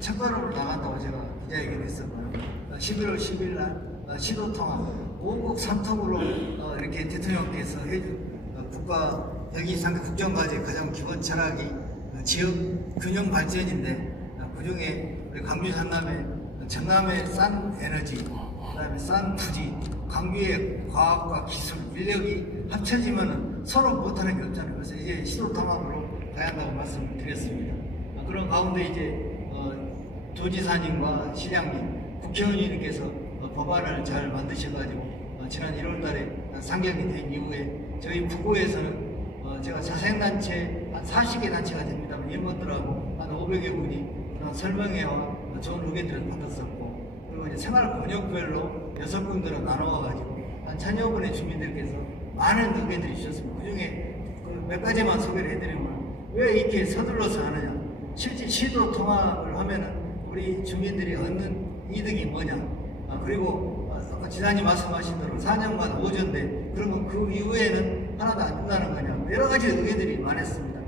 첫걸음을 나간다고 제가 기자회견 했었고요. 어, 11월 10일 날 어, 시도 통합, 오국 삼통으로 어, 이렇게 대통령께서 해준 어, 국가 여기 상대 국정과제 가장 기본 철학이 어, 지역 균형 발전인데 어, 그중에 우리 광주 전남의 전남의 싼 에너지, 그다음에 싼 부지, 광주의 과학과 기술, 인력이 합쳐지면 서로 못하는 게 없잖아요. 그래서 이제 시도 통합으로 가야 한다고 말씀을 드렸습니다. 어, 그런 가운데 이제 어, 도지사님과 시장님, 국회의원님께서 어, 법안을 잘 만드셔가지고 어, 지난 1월달에 상경이 된 이후에 저희 북구에서는 어, 제가 자생단체 한 40개 단체가 됩니다만 임원들하고 한 500여 분이 설명회와 좋은 의견들을 받았었고 그리고 이제 생활 권역별로 여섯 군데로 나눠와가지고 한 천여 분의 주민들께서 많은 의견들이 주셨습니다. 그 중에 몇 가지만 소개를 해드리면 왜 이렇게 서둘러서 하느냐? 실제 시도 통합을 하면은 우리 주민들이 얻는 이득이 뭐냐? 아, 그리고 아까 지사님 말씀하신 대로 4년간 오전대 그러면 그 이후에는 하나도 안 된다는 거냐? 여러 가지 의견들이 많았습니다.